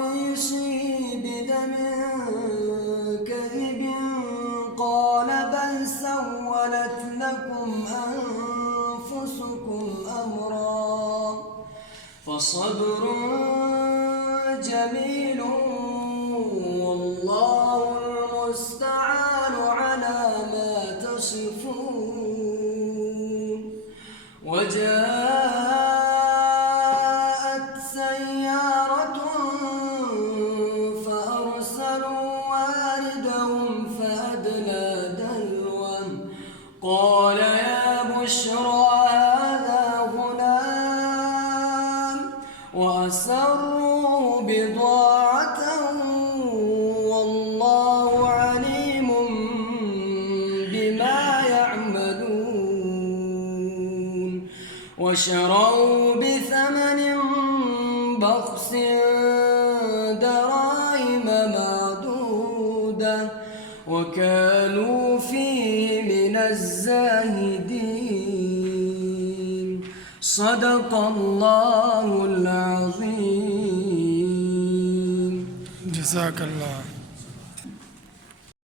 قميصي بدم كذب قال بل سولت لكم أنفسكم أمرا فصبر جميل والله المستعان على ما تصفون. وجاءت سيارة فأرسلوا واردهم فأدلى دلوه قال يا بشرى هذا غلام وأسروه بضاعة والله عليم بما يعملون. وشروا بثمن بخس دراهم معدودة وكانوا فيه من الزاهدين. صدق الله العظيم. جزاك الله.